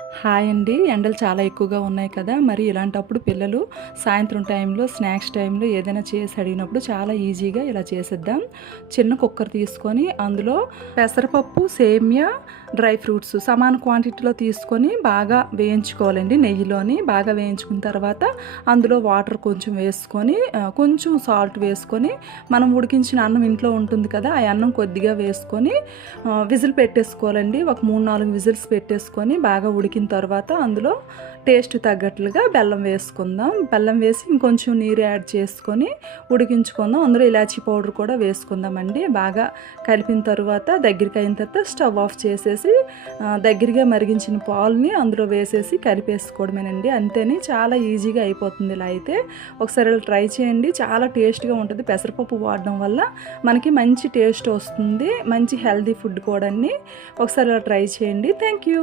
Hi అండి. ఎండలు చాలా ఎక్కువగా ఉన్నాయి కదా! మరి ఇలాంటప్పుడు పిల్లలు సాయంత్రం టైంలో, స్నాక్స్ టైంలో ఏదైనా చేసి అడిగినప్పుడు చాలా ఈజీగా ఇలా చేసేద్దాం. చిన్న కుక్కర్ తీసుకొని అందులో పెసరపప్పు, సేమ్యా, డ్రై ఫ్రూట్స్ సమాన క్వాంటిటీలో తీసుకొని బాగా వేయించుకోవాలండి. నెయ్యిలోని బాగా వేయించుకున్న తర్వాత అందులో వాటర్ కొంచెం వేసుకొని కొంచెం సాల్ట్ వేసుకొని మనం ఉడికించిన అన్నం ఇంట్లో ఉంటుంది కదా! ఆ అన్నం కొద్దిగా వేసుకొని విజిల్ పెట్టేసుకోవాలండి. ఒక 3, 4 విజిల్స్ పెట్టేసుకొని బాగా ఉడికిన తర్వాత అందులో టేస్ట్ తగ్గట్లుగా బెల్లం వేసుకుందాం. బెల్లం వేసి ఇంకొంచెం నీరు యాడ్ చేసుకొని ఉడికించుకుందాం. అందులో ఇలాచీ పౌడర్ కూడా వేసుకుందామండి. బాగా కలిపిన తర్వాత దగ్గరికి అయిన తర్వాత స్టవ్ ఆఫ్ చేసేసి దగ్గరగా మరిగించిన పాలుని అందులో వేసేసి కలిపేసుకోవడమేనండి. అంతేని చాలా ఈజీగా అయిపోతుంది. ఇలా అయితే ఒకసారి ఇలా ట్రై చేయండి. చాలా టేస్ట్గా ఉంటుంది. పెసరపప్పు వాడడం వల్ల మనకి మంచి టేస్ట్ వస్తుంది. మంచి హెల్తీ ఫుడ్ కూడా. ఒకసారి ఇలా ట్రై చేయండి. Thank you.